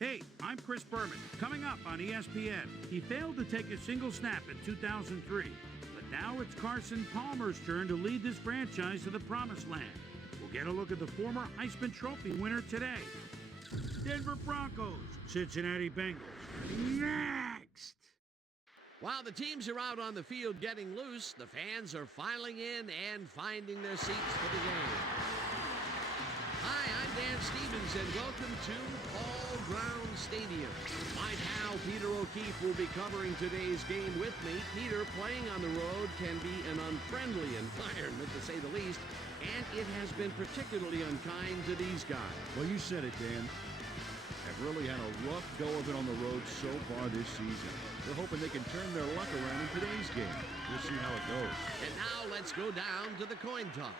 Hey, I'm Chris Berman. Coming up on ESPN, he failed to take a single snap in 2003, but now it's Carson Palmer's turn to lead this franchise to the promised land. We'll get a look at the former Heisman Trophy winner today. Denver Broncos, Cincinnati Bengals. Next! While the teams are out on the field getting loose, the fans are filing in and finding their seats for the game. Hi, I'm Dan Stevens, and welcome to All Ground Stadium. My pal Peter O'Keefe will be covering today's game with me. Peter, playing on the road can be an unfriendly environment, to say the least, and it has been particularly unkind to these guys. Well, you said it, Dan. Have really had a rough go of it on the road so far this season. They're hoping they can turn their luck around in today's game. We'll see how it goes. And now let's go down to the coin toss.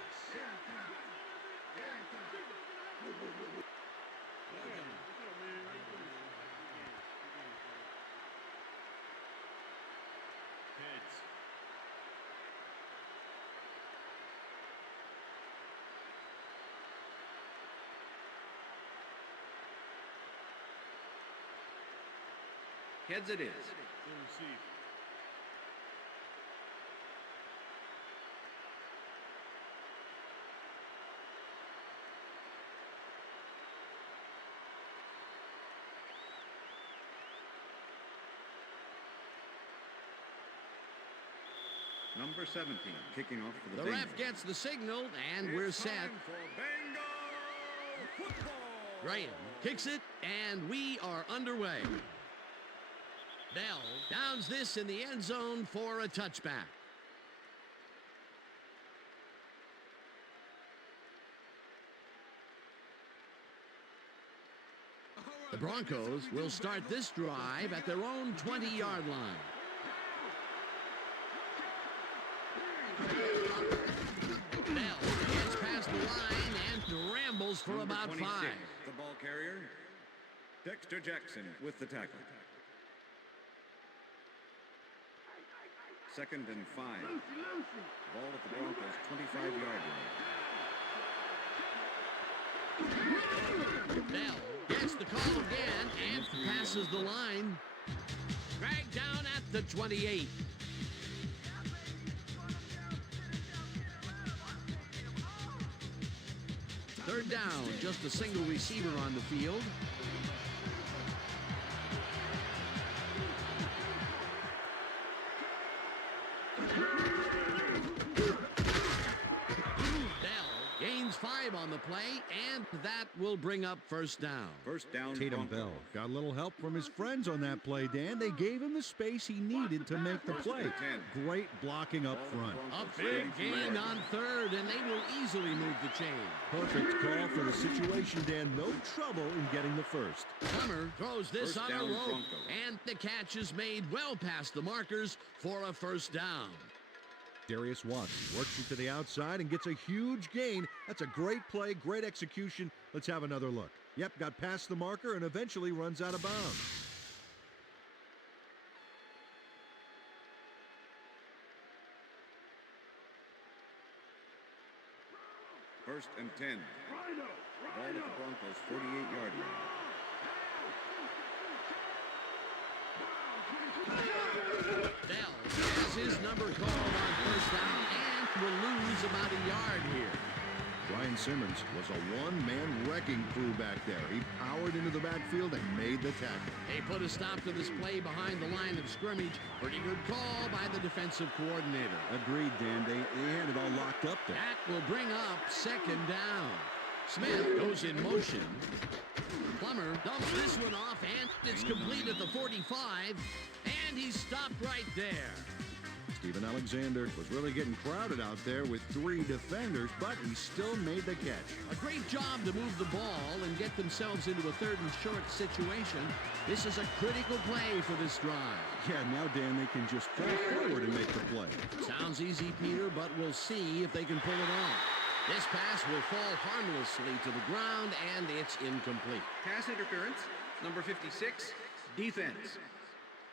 Heads it is. Number 17, kicking off for the Bengals. The ref gets the signal, and we're set. For Bengal football. Graham kicks it, and we are underway. Bell downs this in the end zone for a touchback. The Broncos will start this drive at their own 20-yard line. Bell gets past the line and rambles for Number about 26, 5. the ball carrier, Dexter Jackson with the tackle. 2nd and 5. Ball at the Broncos' 25-yard line. Bell gets the call again and passes the line. Dragged down at the 28. Third down, just a single receiver on the field. Gains 5 on the play, and that will bring up first down. First down, Tatum Broncos. Bell got a little help from his friends on that play, Dan. They gave him the space he needed to make the play. Great blocking up front. A big gain on 3rd, and they will easily move the chain. Perfect call for the situation, Dan. No trouble in getting the first. Summer throws this First on a down, rope, Broncos. and the catch is made well past the markers for a first down. Darius Watson works it to the outside and gets a huge gain. That's a great play, great execution. Let's have another look. Yep, got past the marker and eventually runs out of bounds. First and 10. Ball at the Broncos' 48-yard line. Bell has his number called on first down and will lose about a yard here. Brian Simmons was a one-man wrecking crew back there. He powered into the backfield and made the tackle. They put a stop to this play behind the line of scrimmage. Pretty good call by the defensive coordinator. Agreed, Dan. They had it all locked up there. That will bring up second down. Smith goes in motion. Plummer dumps this one off, and it's complete at the 45, and he's stopped right there. Steven Alexander was really getting crowded out there with 3 defenders, but he still made the catch. A great job to move the ball and get themselves into a 3rd and short situation. This is a critical play for this drive. Yeah, now, Dan, they can just fall forward and make the play. Sounds easy, Peter, but we'll see if they can pull it off. This pass will fall harmlessly to the ground, and it's incomplete. Pass interference, number 56, defense.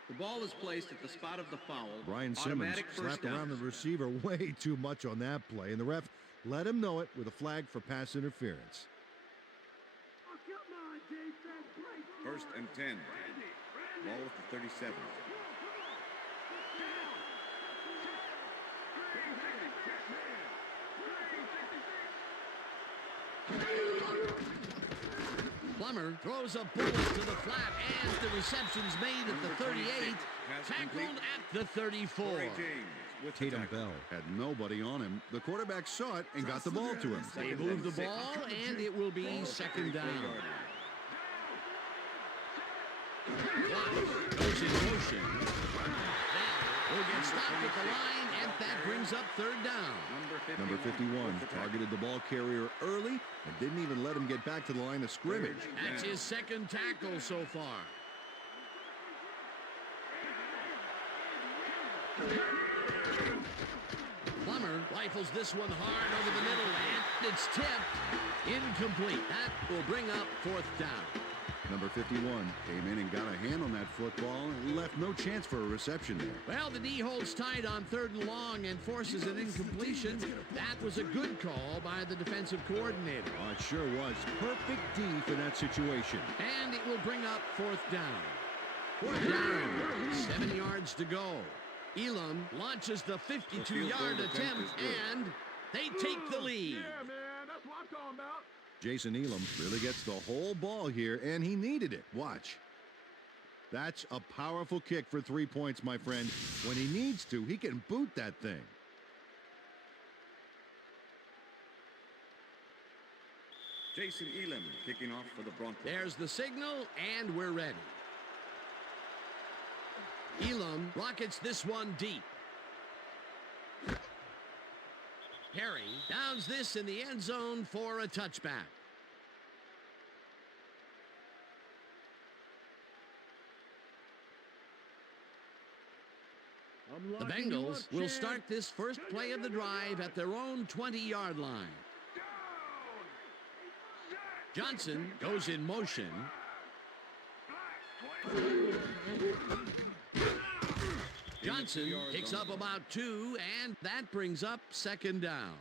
The ball is placed at the spot of the foul. Brian Simmons slapped around the receiver way too much on that play, and the ref let him know it with a flag for pass interference. Oh, come on, First and 10. Ball at the 37. Plummer throws a bullet to the flat, and the reception's made at the 38, tackled at the 34. Tatum Bell had nobody on him. The quarterback saw it and got the ball to him. They move the ball, and it will be second down. Clock goes in motion. Will get stopped at the line, and that brings up third down. Number 51 targeted the ball carrier early and didn't even let him get back to the line of scrimmage. That's his second tackle so far. Plummer rifles this one hard over the middle, and it's tipped. Incomplete. That will bring up fourth down. Number 51 came in and got a hand on that football and left no chance for a reception there. Well, the D holds tight on third and long and forces an incompletion. That was a good call by the defensive coordinator. Oh, it sure was. Perfect D for that situation. And it will bring up fourth down. Fourth down. 7 yards to go. Elam launches the 52-yard attempt, and they take the lead. Yeah, man, that's what I'm talking about. Jason Elam really gets the whole ball here, and he needed it. Watch. That's a powerful kick for 3 points, my friend. When he needs to, he can boot that thing. Jason Elam kicking off for the Broncos. There's the signal, and we're ready. Elam rockets this one deep. Perry downs this in the end zone for a touchback. The Bengals will start this first play of the drive at their own 20-yard line. Johnson goes in motion. Johnson picks up about 2, and that brings up second down.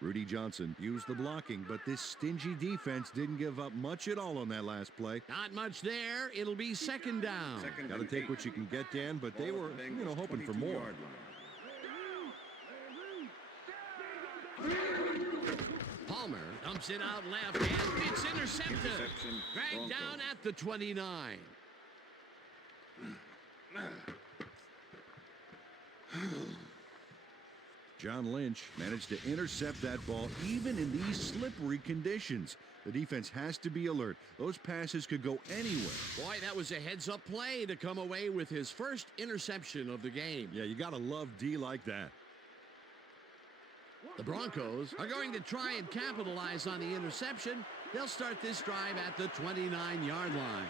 Rudy Johnson used the blocking, but this stingy defense didn't give up much at all on that last play. Not much there. It'll be second down. Got to take what you can get, Dan, but they were, hoping for more. Palmer dumps it out left, and it's intercepted. Dragged down at the 29. John Lynch managed to intercept that ball even in these slippery conditions. The defense has to be alert. Those passes could go anywhere. Boy, that was a heads-up play to come away with his first interception of the game. Yeah, you got to love D like that. The Broncos are going to try and capitalize on the interception. They'll start this drive at the 29-yard line.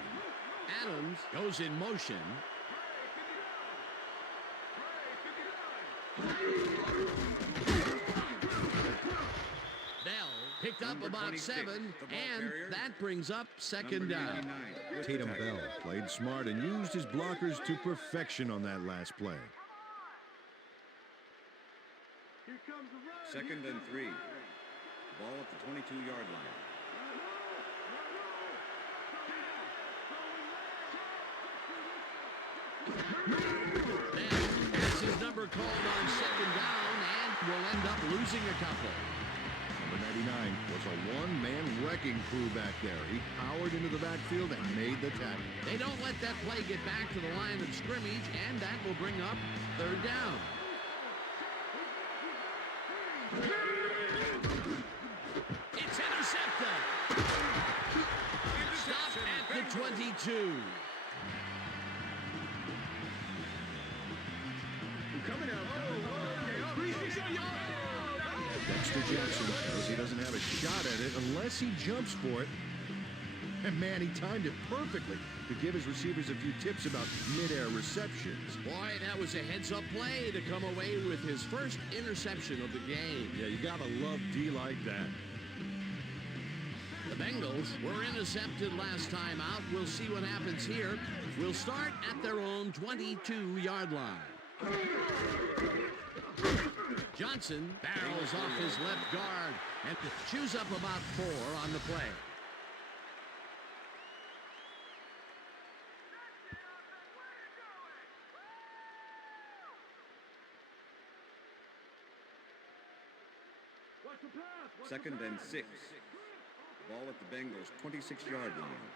Adams goes in motion. Bell picked up about 7, and that brings up second down. Tatum Bell played smart and used his blockers to perfection on that last play. Second and 3. Ball at the 22-yard line. That's his number called on second down, and will end up losing a couple. Number 99 was a one-man wrecking crew back there. He powered into the backfield and made the tackle. They don't let that play get back to the line of scrimmage, and that will bring up third down. It's intercepted. Stop at the 22. Dexter Jackson knows he doesn't have a shot at it unless he jumps for it. And man, he timed it perfectly to give his receivers a few tips about mid-air receptions. Boy, that was a heads-up play to come away with his first interception of the game. Yeah, you gotta love D like that. The Bengals were intercepted last time out. We'll see what happens here. We'll start at their own 22-yard line. Johnson barrels off his left guard and chews up about 4 on the play. 2nd and 6. Ball at the Bengals' 26-yard line.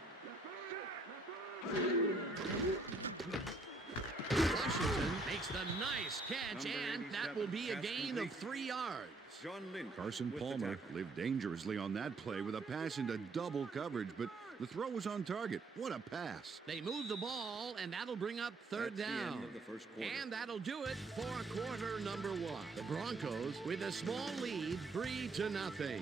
Washington makes the nice catch, and that will be a gain of 3 yards. John Lynch. Carson with the Palmer tackle. lived dangerously on that play with a pass into double coverage, but the throw was on target. What a pass. They move the ball, and that'll bring up third That's the down. end of the first quarter. And that'll do it for quarter number 1. The Broncos with a small lead, 3-0.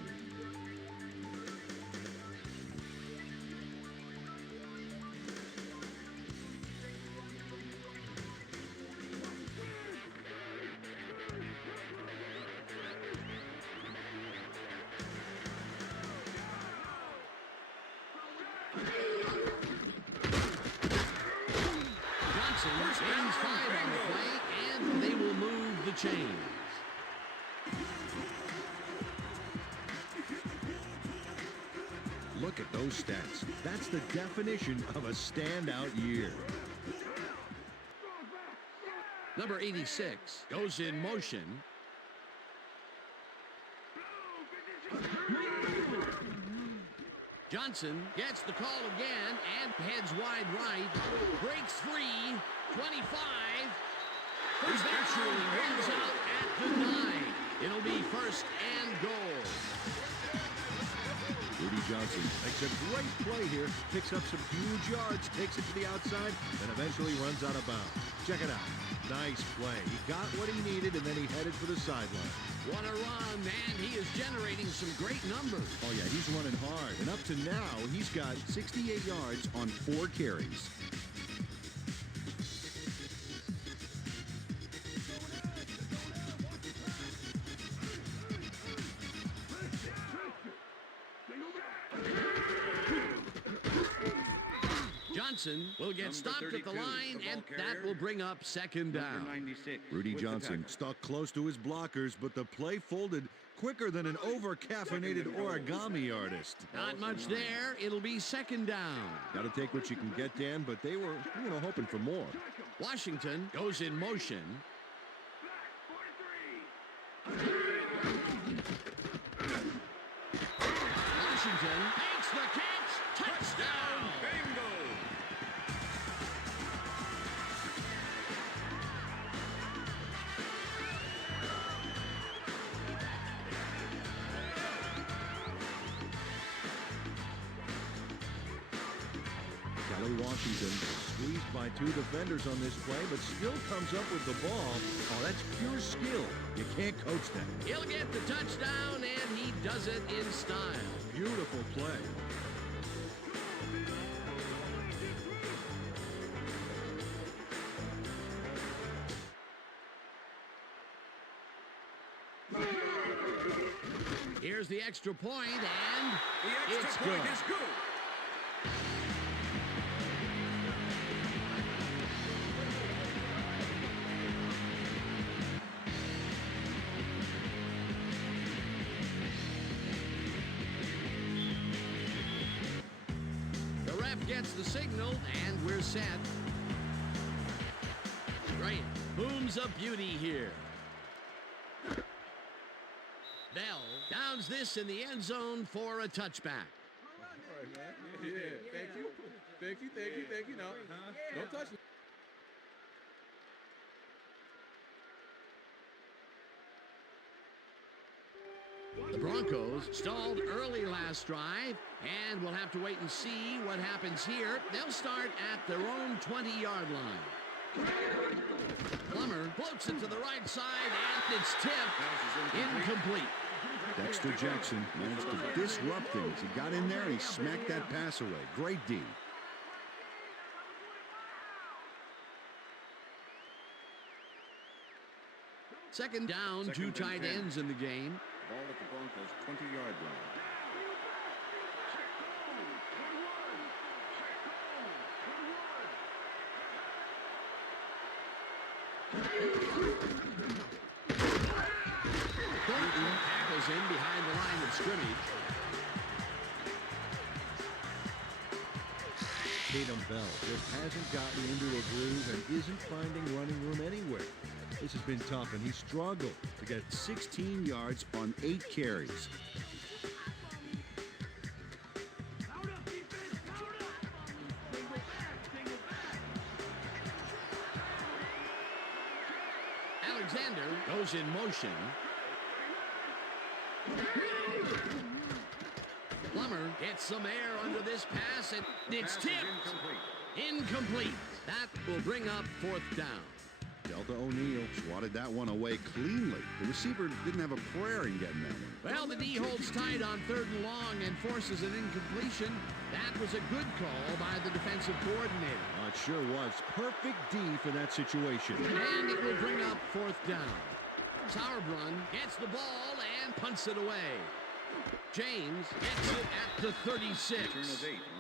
Gains 5 on the play, and they will move the chains. Look at those stats. That's the definition of a standout year. Number 86 goes in motion. Johnson gets the call again and heads wide right. Breaks free. 25. Eventually runs out at the 9. It'll be first and goal. Rudy Johnson makes a great play here. Picks up some huge yards, takes it to the outside, and eventually runs out of bounds. Check it out. Nice play. He got what he needed, and then he headed for the sideline. What a run, man. He is generating some great numbers. Oh, yeah, he's running hard. And up to now, he's got 68 yards on 4 carries. Johnson will get stopped at the line, and that will bring up second down. Number 96. Rudy with the Johnson tackle. stuck close to his blockers, but the play folded quicker than an over-caffeinated origami artist. Not much there. It'll be second down. Got to take what you can get, Dan, but they were, hoping for more. Washington goes in motion. Washington makes the catch. Touchdown. Bengals. Kelly Washington squeezed by 2 defenders on this play, but still comes up with the ball. Oh, that's pure skill. You can't coach that. He'll get the touchdown, and he does it in style. Beautiful play. Here's the extra point, and The it's extra point good. is good. The ref gets the signal, and we're set. Right, booms a beauty here. Bell downs this in the end zone for a touchback. All right, man. Yeah, thank you. Thank you, thank you, thank you. No, don't touch me. The Broncos stalled early last drive, and we'll have to wait and see what happens here. They'll start at their own 20-yard line. Plummer floats it to the right side, and it's tipped. Incomplete. Dexter Jackson managed to disrupt things. He got in there and he smacked that pass away. Great D. Second down, Second 2 and tight 10. ends in the game. Ball at the Broncos' 20-yard line. Tackles in behind the line of scrimmage. Tatum Bell just hasn't gotten into a groove and isn't finding running room anywhere. This has been tough, and he struggled To get 16 yards on 8 carries. Alexander goes in motion. Plummer gets some air under this pass, and it's tipped. Incomplete. That will bring up 4th down. Delta O'Neal swatted that one away cleanly. The receiver didn't have a prayer in getting that one. Well, the D holds tight on 3rd and long and forces an incompletion. That was a good call by the defensive coordinator. It sure was. Perfect D for that situation. And it will bring up 4th down. Sauerbrunn gets the ball and punts it away. James gets it at the 36.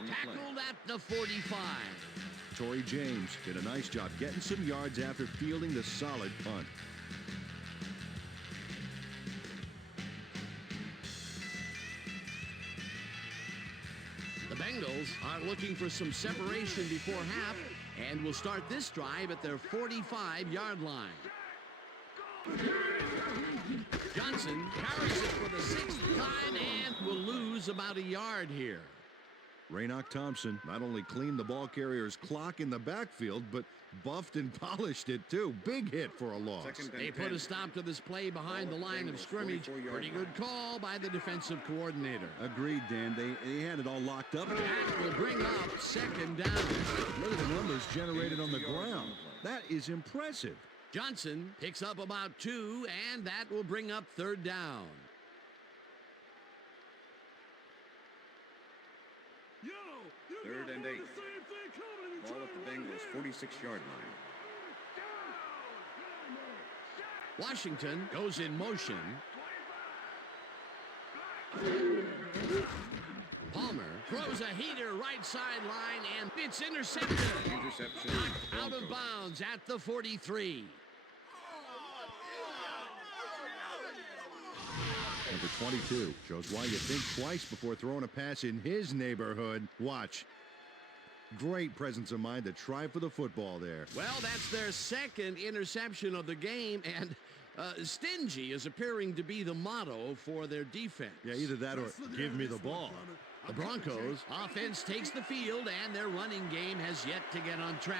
Tackled at the 45. Torrey James did a nice job getting some yards after fielding the solid punt. The Bengals are looking for some separation before half and will start this drive at their 45-yard line. Johnson carries it for the 6th time and will lose about a yard here. Raynoch Thompson not only cleaned the ball carrier's clock in the backfield, but buffed and polished it too. Big hit for a loss. They put a stop to this play behind the line of scrimmage. Pretty good call by the defensive coordinator. Agreed, Dan. They had it all locked up. That will bring up 2nd down. Look at the numbers generated on the ground. That is impressive. Johnson picks up about 2, and that will bring up 3rd down. 3rd and 8. Ball at the Bengals' 46-yard line. Washington goes in motion. Palmer throws a heater right sideline, and it's intercepted. Interception. Out of bounds at the 43. Number 22 shows why you think twice before throwing a pass in his neighborhood. Watch. Great presence of mind to try for the football there. Well, that's their 2nd interception of the game, and stingy is appearing to be the motto for their defense. Yeah, either that or give me the ball. The Broncos offense takes the field, and their running game has yet to get on track.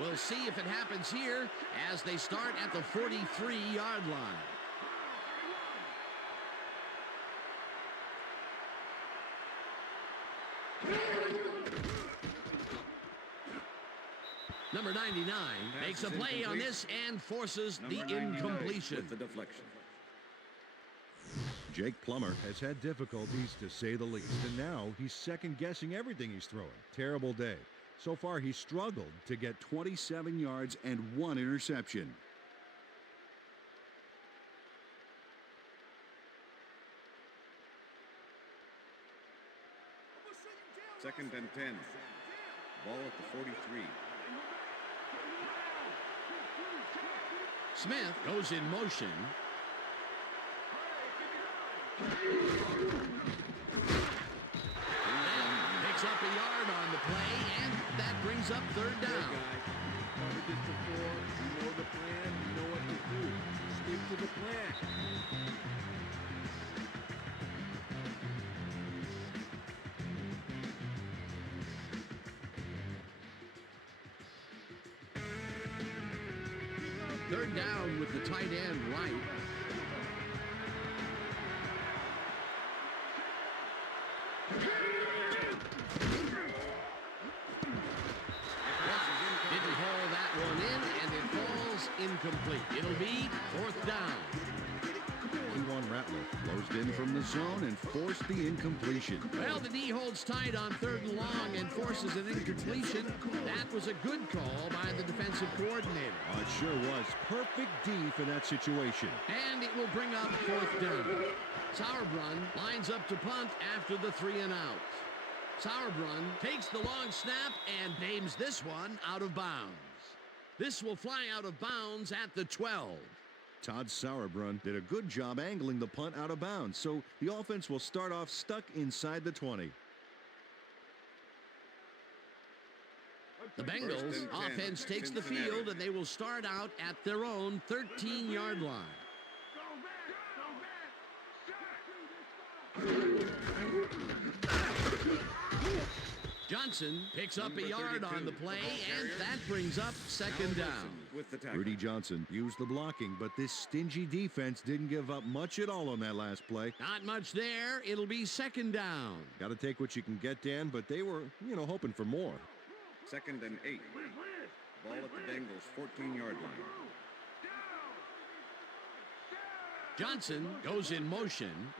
We'll see if it happens here as they start at the 43-yard line. Number 99 makes a play on this and forces the incompletion. With the deflection. Jake Plummer has had difficulties, to say the least, and now he's second-guessing everything he's throwing. Terrible day. So far, he's struggled to get 27 yards and 1 interception. Second and 10. Ball at the 43. Smith goes in motion. Picks up a yard on the play, and that brings up 3rd down. Cover gets to 4. You know the plan. You know what to do. Stick to the plan. Third down with the tight end right. Didn't haul that one in, and it falls incomplete. It'll be 4th down. 1-1 Rattler Closed in from the zone and forced the incompletion. Well, the D holds tight on 3rd and long and forces an incompletion. That was a good call by the defensive coordinator. Oh, it sure was. Perfect D for that situation. And it will bring up 4th down. Sauerbrunn lines up to punt after the 3 and out. Sauerbrunn takes the long snap and aims this one out of bounds. This will fly out of bounds at the 12. Todd Sauerbrunn did a good job angling the punt out of bounds, so the offense will start off stuck inside the 20. The Bengals offense takes the field, and they will start out at their own 13-yard line. Johnson Johnson picks up a Number yard 32, on the play, and carrier. that brings up second down. With the tackle. Rudy Johnson used the blocking, but this stingy defense didn't give up much at all on that last play. Not much there. It'll be second down. Got to take what you can get, Dan, but they were, hoping for more. 2nd and 8. Ball at the Bengals' 14-yard line. Johnson goes in motion.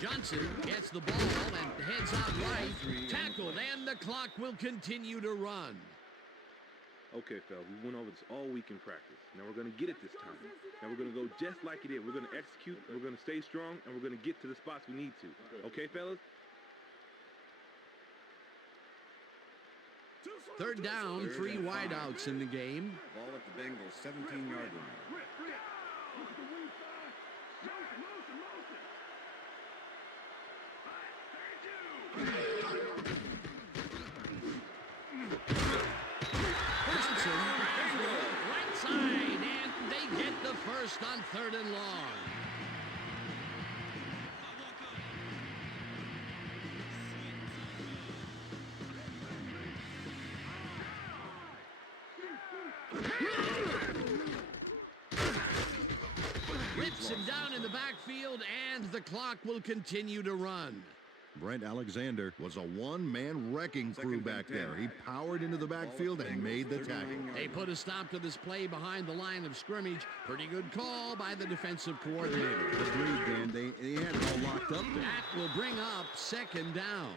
Johnson gets the ball and heads out right. Tackled, and the clock will continue to run. Okay, fellas, we went over this all week in practice. Now we're going to get it this time. Now we're going to go just like it is. We're going to execute, we're going to stay strong, and we're going to get to the spots we need to. Okay, fellas? Third down, 3 wideouts in the game. Ball at the Bengals' 17-yard line. Johnson, right side, and they get the first on 3rd and long. Rips him down in the backfield, and the clock will continue to run. Brent Alexander was a one-man wrecking crew back there. He powered into the backfield and made the tackle. They put a stop to this play behind the line of scrimmage. Pretty good call by the defensive coordinator. Agreed, Dan. They had it all locked up there. That will bring up second down.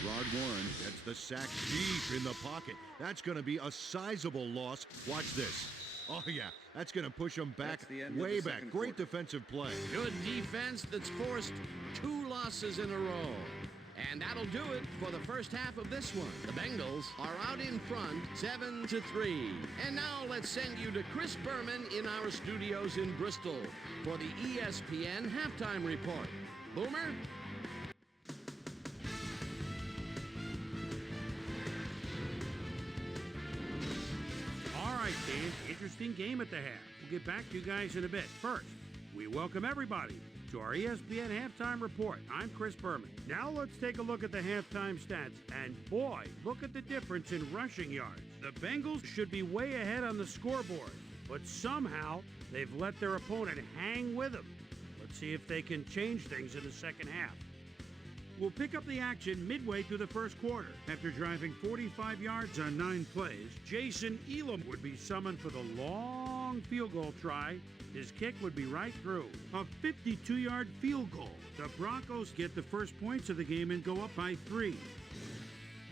Gerard Warren gets the sack deep in the pocket. That's going to be a sizable loss. Watch this. Oh, yeah, that's going to push them back, That's the end of way the back. second Great quarter. defensive play. Good defense that's forced 2 losses in a row. And that'll do it for the first half of this one. The Bengals are out in front, 7-3. And now let's send you to Chris Berman in our studios in Bristol for the ESPN halftime report. Boomer? All right, Dan, interesting game at the half. We'll get back to you guys in a bit. First, we welcome everybody to our ESPN halftime report. I'm Chris Berman. Now let's take a look at the halftime stats. And boy, look at the difference in rushing yards. The Bengals should be way ahead on the scoreboard, but somehow they've let their opponent hang with them. Let's see if they can change things in the second half. We'll pick up the action midway through the first quarter. After driving 45 yards on 9 plays, Jason Elam would be summoned for the long field goal try. His kick would be right through. A 52-yard field goal. The Broncos get the first points of the game and go up by 3.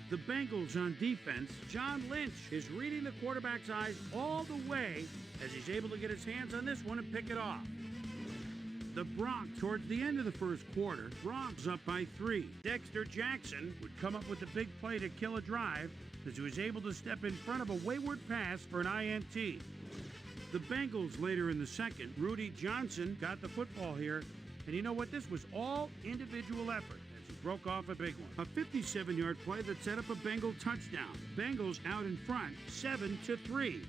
The Bengals on defense, John Lynch is reading the quarterback's eyes all the way as he's able to get his hands on this one and pick it off. The Broncos, towards the end of the first quarter, Broncos up by 3. Dexter Jackson would come up with a big play to kill a drive as he was able to step in front of a wayward pass for an INT. The Bengals later in the second, Rudy Johnson got the football here, and you know what? This was all individual effort as he broke off a big one. A 57-yard play that set up a Bengal touchdown. Bengals out in front, 7-3.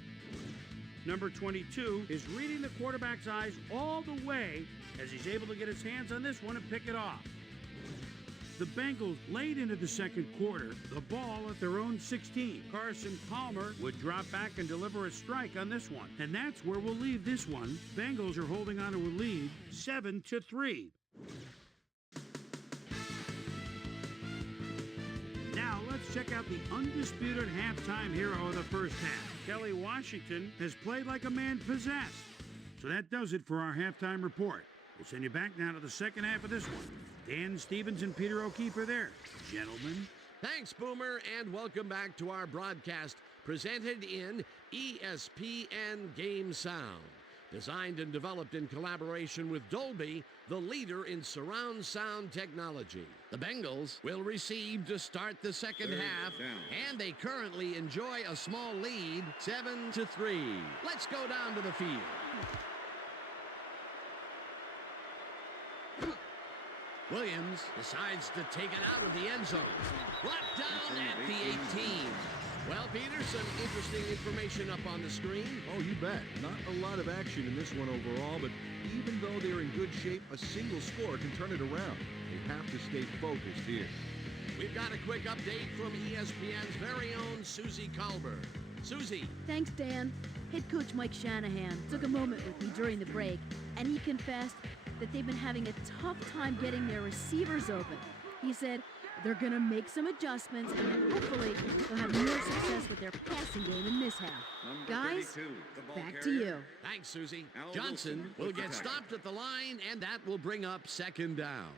Number 22 is reading the quarterback's eyes all the way as he's able to get his hands on this one and pick it off. The Bengals late into the second quarter, the ball at their own 16. Carson Palmer would drop back and deliver a strike on this one. And that's where we'll leave this one. Bengals are holding on to a lead, 7-3. Now let's check out the undisputed halftime hero of the first half. Kelly Washington has played like a man possessed. So that does it for our halftime report. We'll send you back now to the second half of this one. Dan Stevens and Peter O'Keefe are there. Gentlemen. Thanks, Boomer, and welcome back to our broadcast presented in ESPN Game Sound. Designed and developed in collaboration with Dolby, the leader in surround sound technology. The Bengals will receive to start the second half, and they currently enjoy a small lead, 7-3. Let's go down to the field. Williams decides to take it out of the end zone. Brought down at the 18. Well, Peter, some interesting information up on the screen. Oh, you bet. Not a lot of action in this one overall, but even though they're in good shape, a single score can turn it around. They have to stay focused here. We've got a quick update from ESPN's very own Susie Colbert. Susie. Thanks, Dan. Head coach Mike Shanahan took a moment with me during the break, and he confessed that they've been having a tough time getting their receivers open. He said they're going to make some adjustments, and then hopefully they'll have more success with their passing game in this half. Guys, back to you. Thanks, Susie. Johnson will get stopped at the line, and that will bring up second down.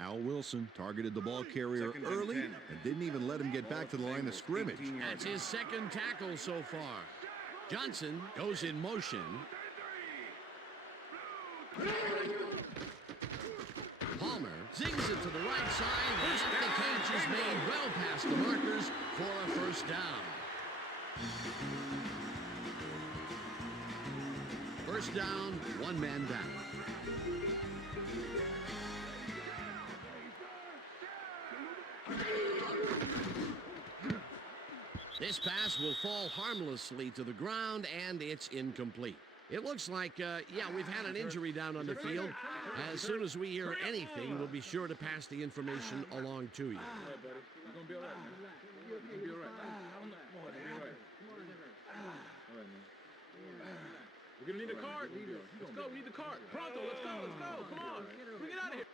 Al Wilson targeted the ball carrier early and didn't even let him get back to the line of scrimmage. That's his second tackle so far. Johnson goes in motion. Palmer zings it to the right side, and the catch is made well past the markers for a first down. First down, one man down. This pass will fall harmlessly to the ground, and it's incomplete. It looks like, we've had an injury down on the field. As soon as we hear anything, we'll be sure to pass the information along to you. You're going to be all right, man. You're going to be all right. You're going to be all right. All right, man. We're going to need a card. Let's go. We need the card. Pronto, let's go. Let's go. Come on. Bring it out of here.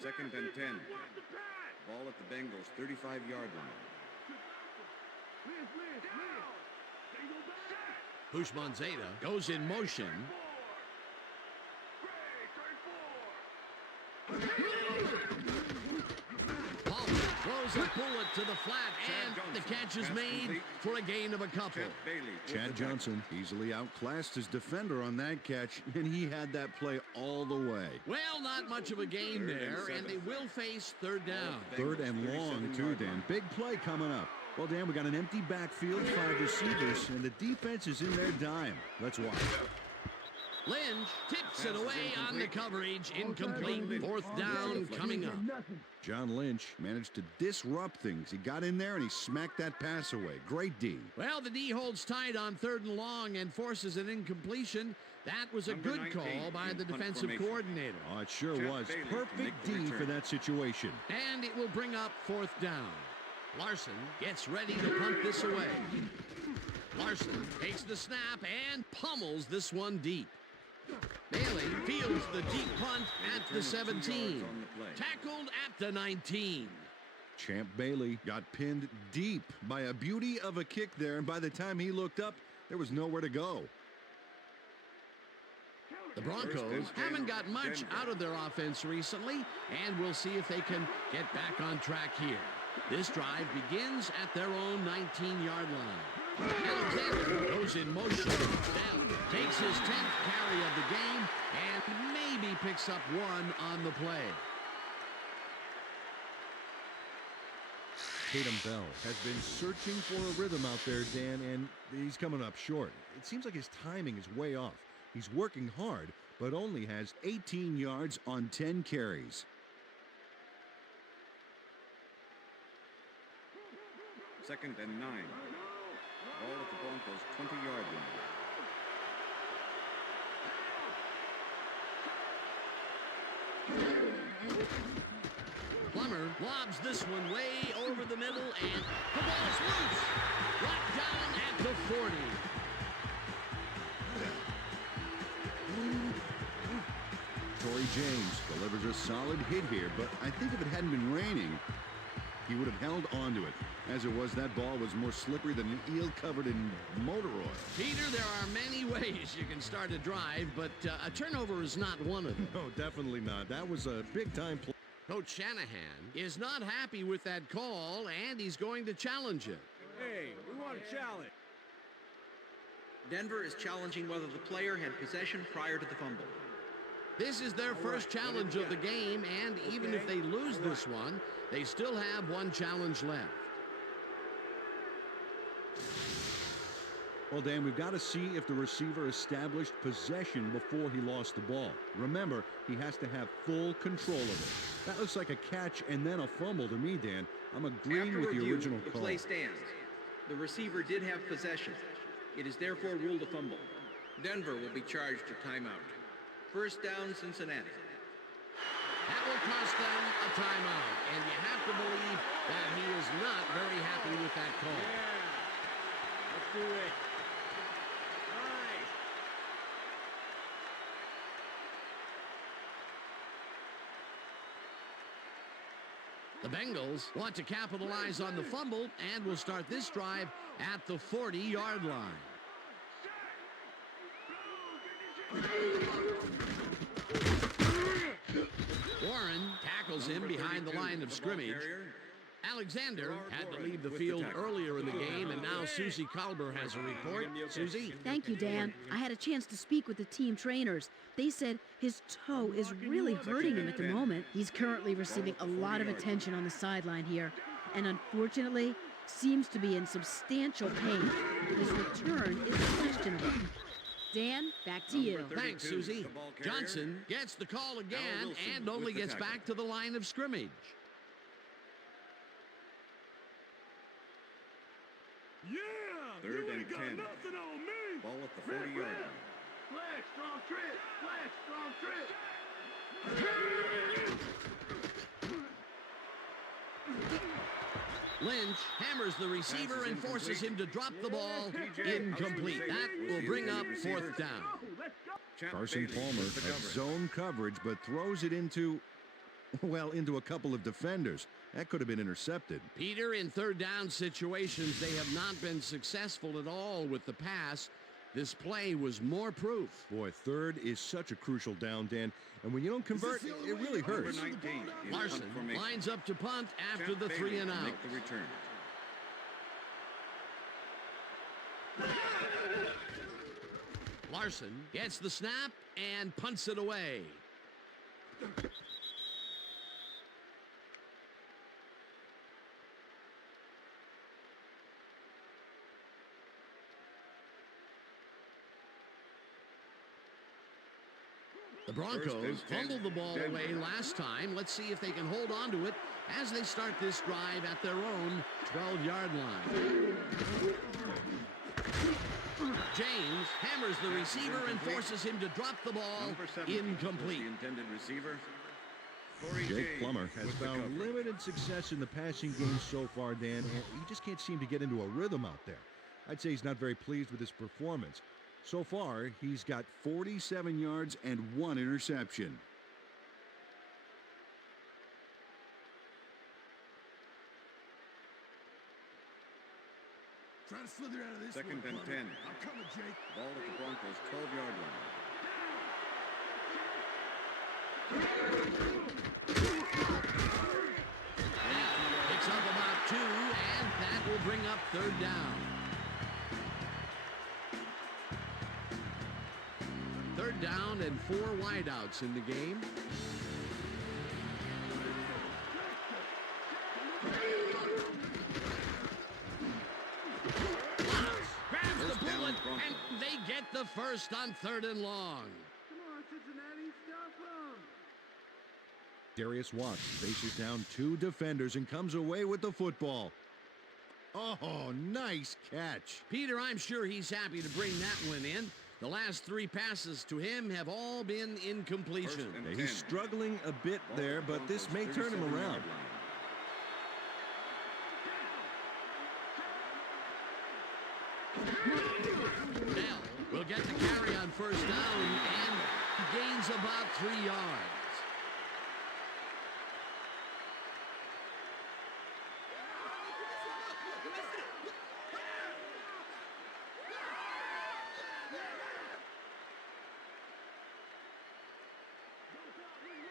Second and 10. Ball at the Bengals' 35-yard line. Bushman Zeta goes in motion. Palmer throws a bullet to the flat, and the catch is made for a gain of a couple. Chad Johnson easily outclassed his defender on that catch, and he had that play all the way. Well, not much of a gain there, and they will face third down. Third and long, too, Dan. Big play coming up. Well, Dan, we got an empty backfield, 5 receivers, and the defense is in their dime. Let's watch. Lynch tips it away on the coverage. Incomplete. Fourth down coming up. John Lynch managed to disrupt things. He got in there and he smacked that pass away. Great D. Well, the D holds tight on third and long and forces an incompletion. That was a good call by the defensive coordinator. Oh, it sure was. Perfect D for that situation. And it will bring up fourth down. Larson gets ready to punt this away. Larson takes the snap and pummels this one deep. Bailey fields the deep punt at the 17. Tackled at the 19. Champ Bailey got pinned deep by a beauty of a kick there, and by the time he looked up, there was nowhere to go. The Broncos haven't got much out of their offense recently, and we'll see if they can get back on track here. This drive begins at their own 19-yard line. Alexander goes in motion. Bell takes his 10th carry of the game and maybe picks up one on the play. Tatum Bell has been searching for a rhythm out there, Dan, and he's coming up short. It seems like his timing is way off. He's working hard, but only has 18 yards on 10 carries. Second and 9. Ball at the Broncos' 20-yard line. Plummer lobs this one way over the middle, and the ball's loose. Brought down at the 40. Torrey James delivers a solid hit here, but I think if it hadn't been raining, he would have held onto it. As it was, that ball was more slippery than an eel covered in motor oil. Peter, there are many ways you can start a drive, but a turnover is not one of them. No, definitely not. That was a big-time play. Coach Shanahan is not happy with that call, and he's going to challenge it. Hey, we want a challenge. Denver is challenging whether the player had possession prior to the fumble. This is their first challenge of the game, and even if they lose this one, they still have one challenge left. Well, Dan, we've got to see if the receiver established possession before he lost the ball. Remember, he has to have full control of it. That looks like a catch and then a fumble to me, Dan. I'm agreeing After with the review, original the call. play stands. The receiver did have possession. It is therefore ruled a fumble. Denver will be charged a timeout. First down, Cincinnati. That will cost them a timeout, and you have to believe that he is not very happy with that call. Let's do it. Nice. The Bengals want to capitalize on the fumble and will start this drive at the 40-yard line. Warren tackles him behind the line of scrimmage. Alexander had to leave the field earlier in the game, and now Susie Colber has a report. Susie? Thank you, Dan. I had a chance to speak with the team trainers. They said his toe is really hurting him at the moment. He's currently receiving a lot of attention on the sideline here, and unfortunately, seems to be in substantial pain. His return is questionable. Dan, back to you. Thanks, Susie. Johnson gets the call again and only gets back to the line of scrimmage. Yeah! Third You and ain't got 10. nothing on me! Ball at the 40-yard line. Flag, strong trip! Flag, strong trip! Lynch hammers the receiver and forces him to drop the ball. Incomplete. That will bring up fourth down. Carson Palmer has zone coverage, but throws it into a couple of defenders. That could have been intercepted. Peter, in third down situations, they have not been successful at all with the pass. This play was more proof. Boy, third is such a crucial down, Dan. And when you don't convert, it really hurts. Number 19 in Larson punt formation. lines up to punt after Champ the Bailey 3 and to out. make the return. Larson gets the snap and punts it away. The Broncos fumbled the ball away last time. Let's see if they can hold on to it as they start this drive at their own 12-yard line. James hammers the receiver and forces him to drop the ball. Number 7 Incomplete. the intended receiver. Jake Plummer has found limited success in the passing game so far, Dan, and he just can't seem to get into a rhythm out there. I'd say he's not very pleased with his performance. So far, he's got 47 yards and 1 interception. Try to slither out of this Second one, and Plummer. 10. I'm coming, Jake. Ball at the Broncos 12-yard line. Picks up about 2, and that will bring up third down. Third down and 4 wideouts in the game. Grabs the bullet, and they get the first on 3rd and long. Come on, Cincinnati, stop them! Darius Watts faces down 2 defenders and comes away with the football. Oh, nice catch. Peter, I'm sure he's happy to bring that one in. The last 3 passes to him have all been incompletion. Yeah, he's struggling a bit there, but this may turn him around. Bell will get the carry on first down and gains about 3 yards.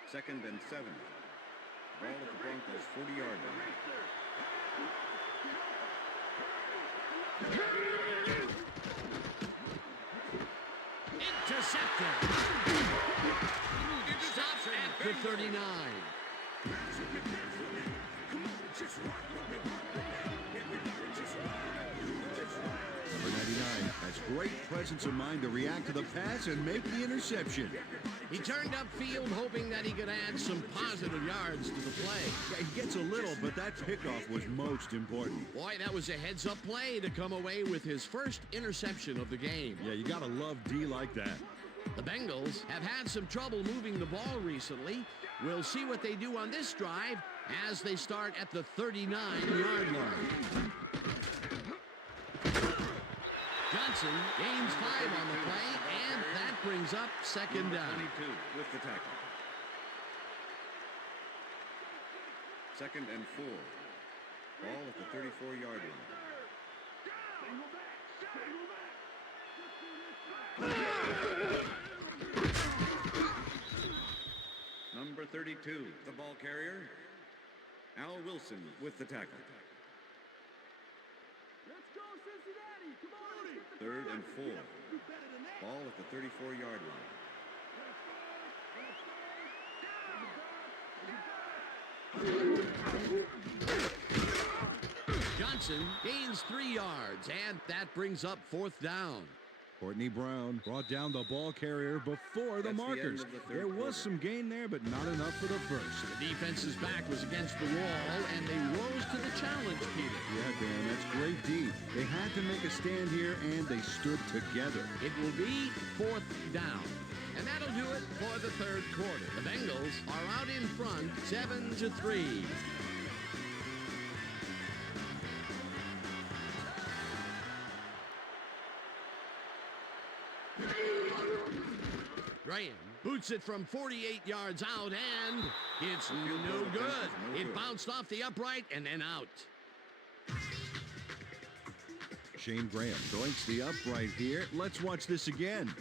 Second and 7. Ball at the Broncos 40-yard line. Intercepted. Stopped at the 39. Number 99 has great presence of mind to react to the pass and make the interception. He turned upfield hoping that he could add some positive yards to the play. Yeah, he gets a little, but that pickoff was most important. Boy, that was a heads-up play to come away with his first interception of the game. Yeah, you got to love D like that. The Bengals have had some trouble moving the ball recently. We'll see what they do on this drive as they start at the 39-yard line. Johnson gains 5 on the play, and that brings up second down. 22 with the tackle. Second and 4. Ball at the 34-yard line. Number 32, the ball carrier, Al Wilson with the tackle. Let's go, Cincinnati! Come on! Third and 4. Ball at the 34-yard line. Johnson gains 3 yards, and that brings up 4th down. Courtney Brown brought down the ball carrier before the markers. There was some gain there, but not enough for the first. The defense's back was against the wall, and they rose to the challenge, Peter. Yeah, Dan, that's great D. They had to make a stand here, and they stood together. It will be 4th down. And that'll do it for the third quarter. The Bengals are out in front, 7-3. Graham boots it from 48 yards out, and it's no good. It bounced off the upright and then out. Shane Graham doinks the upright here. Let's watch this again.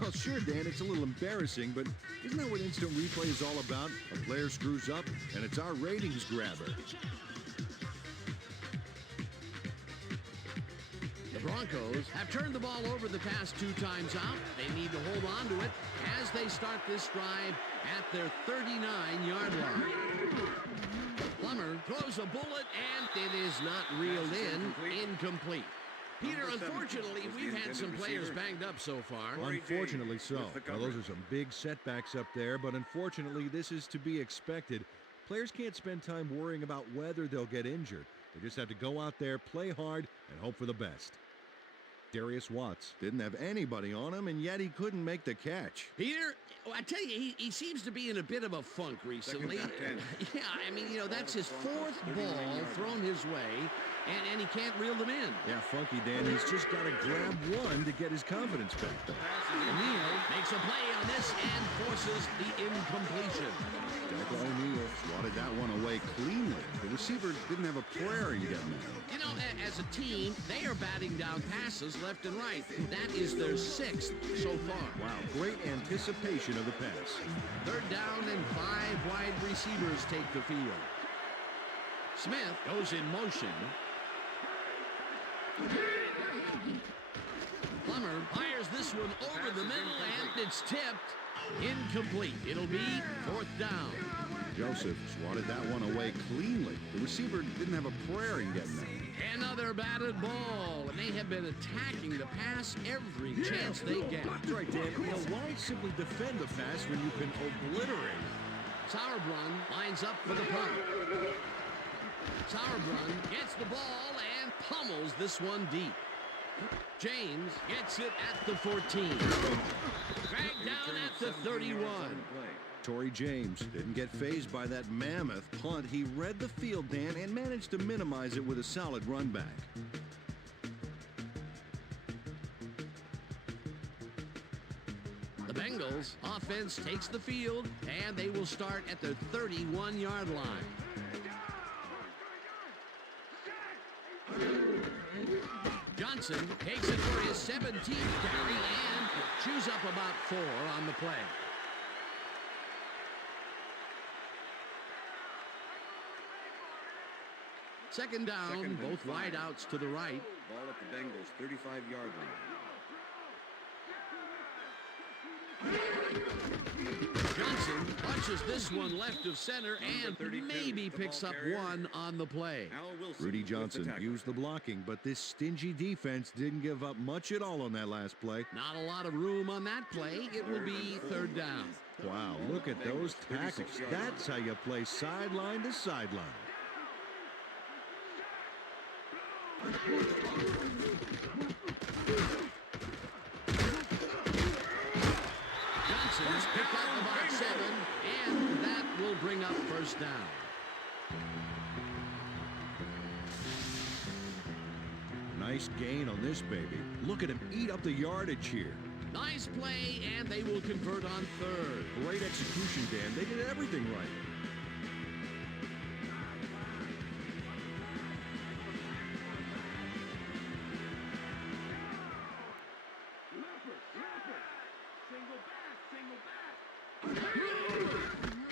Well, sure, Dan, it's a little embarrassing, but isn't that what instant replay is all about? A player screws up, and it's our ratings grabber. The Broncos have turned the ball over the past 2 times out. They need to hold on to it as they start this drive at their 39-yard line. Plummer throws a bullet, and it is not reeled in. Incomplete. Peter, unfortunately, we've had some players banged up so far. Unfortunately so. Well, those are some big setbacks up there, but unfortunately, this is to be expected. Players can't spend time worrying about whether they'll get injured. They just have to go out there, play hard, and hope for the best. Darius Watts didn't have anybody on him, and yet he couldn't make the catch. Peter, I tell you, he seems to be in a bit of a funk recently. Yeah, I mean, that's his 4th ball thrown his way, and he can't reel them in. Yeah, funky, Dan. He's just got to grab one to get his confidence back. O'Neal makes a play on this and forces the incompletion. O'Neal swatted that one away cleanly. The receiver didn't have a prayer in getting it. As a team, they are batting down passes left and right. That is their 6th so far. Wow, great anticipation of the pass. 3rd down and 5 wide receivers take the field. Smith goes in motion. Plummer fires this one over the middle, and it's tipped. Incomplete. It'll be 4th down. Joseph swatted that one away cleanly. The receiver didn't have a prayer in getting that. Another batted ball, and they have been attacking the pass every chance they get. That's right, Dan. Why simply defend the pass when you can obliterate it? Sauerbrunn lines up for the punt. Sauerbrunn gets the ball and pummels this one deep. James gets it at the 14. Dragged down at the 31. Torrey James didn't get fazed by that mammoth punt. He read the field, Dan, and managed to minimize it with a solid run back. The Bengals offense takes the field, and they will start at their 31-yard line. Johnson takes it for his 17th carry and chews up about 4 on the play. Second down, both wideouts to the right. Ball at the Bengals' 35-yard line. Johnson Launches this one left of center and maybe picks up one on the play. Rudy Johnson used the blocking, but this stingy defense didn't give up much at all on that last play. Not a lot of room on that play. It will be third down. Wow, look at those tackles. That's how you play sideline to sideline. Johnson's picked up about 7, and that will bring up first down. Nice gain on this baby. Look at him eat up the yardage here. Nice play, and they will convert on third. Great execution, Dan. They did everything right.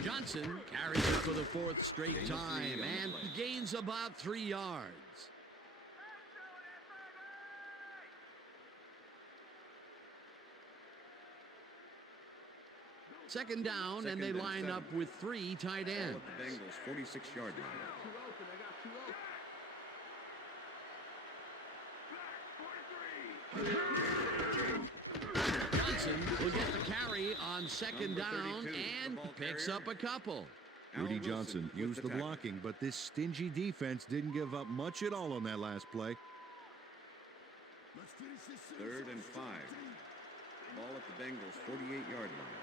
Johnson carries it for the 4th straight time and gains about 3 yards. Second down, and they line up with 3 tight ends. The Bengals 46-yard line. Johnson will get the carry on second down and picks up a couple. Rudy Johnson used the blocking, but this stingy defense didn't give up much at all on that last play. 3rd and 5. Ball at the Bengals 48-yard line.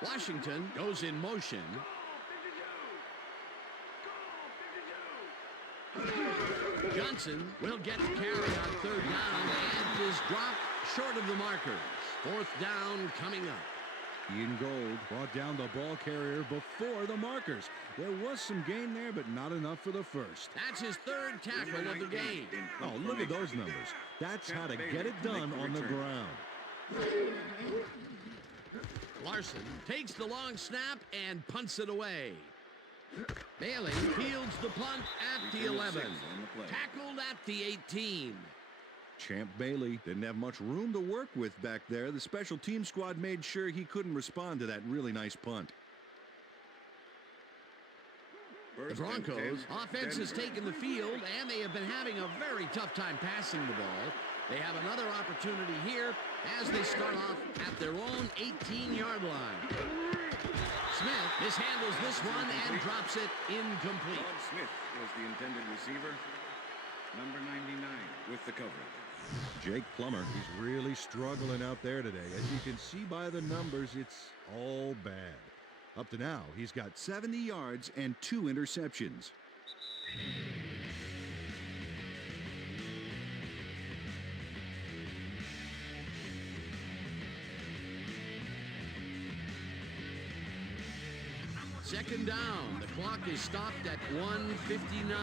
Washington goes in motion. Johnson will get the carry on third down and is dropped short of the markers. 4th down coming up. Ian Gold brought down the ball carrier before the markers. There was some gain there, but not enough for the first. That's his 3rd tackle of the game. Oh, look at those numbers. That's how to get it done on the ground. Larson takes the long snap and punts it away. Bailey fields the punt at the 11. Tackled at the 18. Champ Bailey didn't have much room to work with back there. The special team squad made sure he couldn't respond to that really nice punt. The Broncos offense has taken the field, and they have been having a very tough time passing the ball. They have another opportunity here as they start off at their own 18-yard line. Smith mishandles this one and drops it incomplete. Smith was the intended receiver. Number 99 with the coverage. Jake Plummer, he's really struggling out there today. As you can see by the numbers, it's all bad. Up to now, he's got 70 yards and 2 interceptions. Second down. The clock is stopped at 1:59.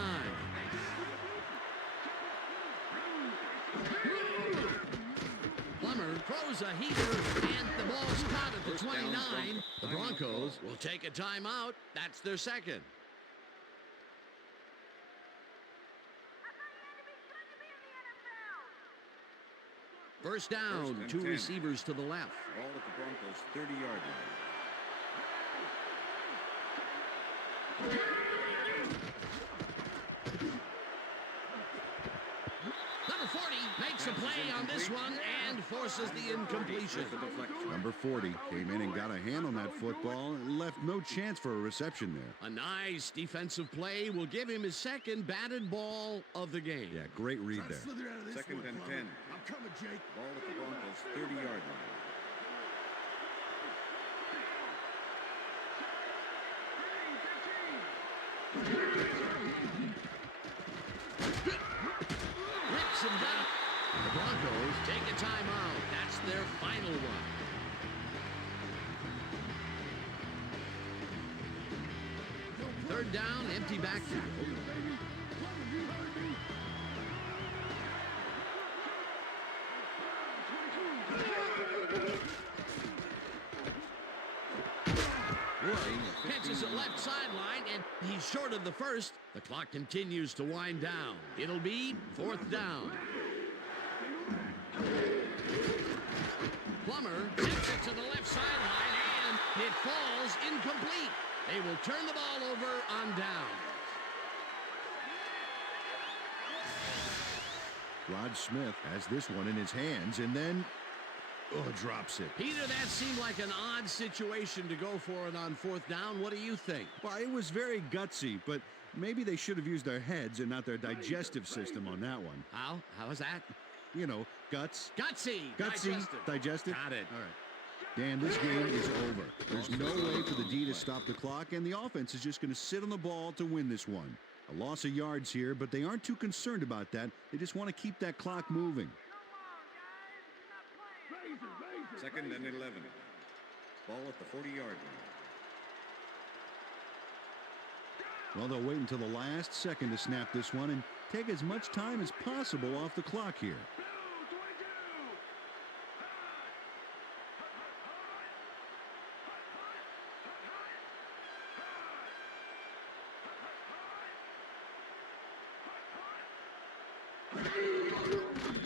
Plummer throws a heater, and the ball's caught at the 29. The Broncos will take a timeout. That's their second. First down, 2 receivers to the left. Ball at the Broncos 30-yard line. Number 40 makes a play on this one and forces the incompletion. Number 40 came in and got a hand on that football and left no chance for a reception there. A nice defensive play will give him his second batted ball of the game. Yeah, great read there. Second and 10. I'm coming, Jake. Ball at the Broncos 30-yard line. Rips him down. The Broncos take a timeout. That's their final one. Third down, empty backfield. Catches it left sideline, and he's short of the first. The clock continues to wind down. It'll be fourth down. Plummer tips it to the left sideline, It falls incomplete. They will turn the ball over on downs. Rod Smith has this one in his hands and then drops it. Peter, that seemed like an odd situation to go for it on fourth down. What do you think? Well, it was very gutsy, but maybe they should have used their heads and not their digestive system on that one. How? How is that? You know, guts. Gutsy. Digestive. Got it. All right. Dan, this game is over. There's no way for the D to stop the clock, and the offense is just going to sit on the ball to win this one. A loss of yards here, but they aren't too concerned about that. They just want to keep that clock moving. 2nd and 11. Ball at the 40-yard line. Well, they'll wait until the last second to snap this one and take as much time as possible off the clock here.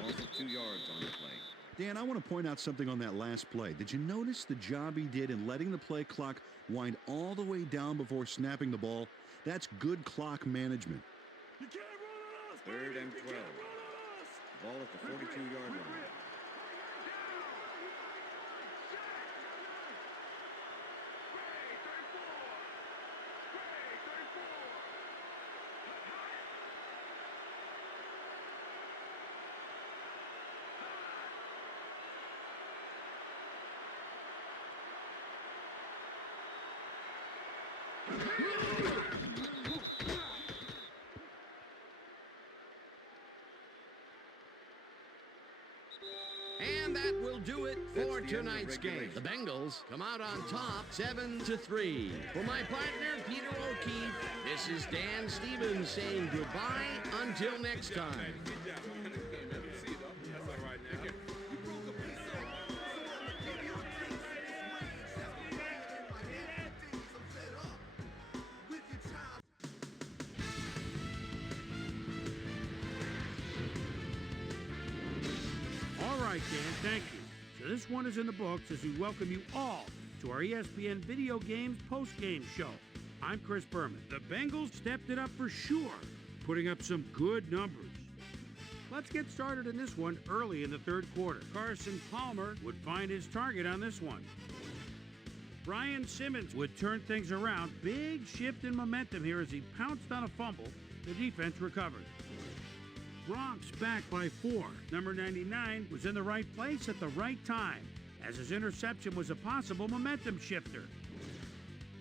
Ball for 2 yards on the play. Dan, I want to point out something on that last play. Did you notice the job he did in letting the play clock wind all the way down before snapping the ball? That's good clock management. 3rd and 12. Ball at the 42-yard line. And that will do it for tonight's game. The Bengals come out on top 7-3. For my partner, Peter O'Keefe, this is Dan Stevens saying goodbye until next time. All right, Dan, thank you. So this one is in the books as we welcome you all to our ESPN Video Games Postgame Show. I'm Chris Berman. The Bengals stepped it up for sure, putting up some good numbers. Let's get started in this one early in the third quarter. Carson Palmer would find his target on this one. Brian Simmons would turn things around. Big shift in momentum here as he pounced on a fumble. The defense recovered. Bronx back by 4. Number 99 was in the right place at the right time, as his interception was a possible momentum shifter.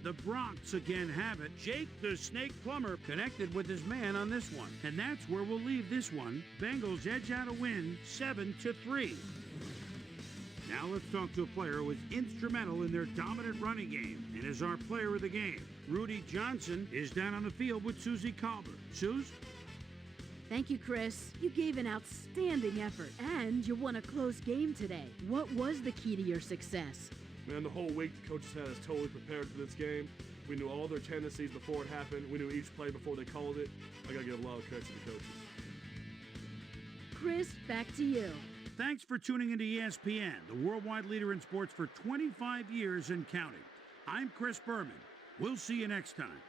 The Bronx again have it. Jake the Snake Plumber connected with his man on this one. And that's where we'll leave this one. Bengals edge out a win 7-3. Now let's talk to a player who was instrumental in their dominant running game and is our player of the game. Rudy Johnson is down on the field with Susie Colbert. Suze? Thank you, Chris. You gave an outstanding effort, and you won a close game today. What was the key to your success? Man, the whole week the coaches had us totally prepared for this game. We knew all their tendencies before it happened. We knew each play before they called it. I got to give a lot of credit to the coaches. Chris, back to you. Thanks for tuning into ESPN, the worldwide leader in sports for 25 years and counting. I'm Chris Berman. We'll see you next time.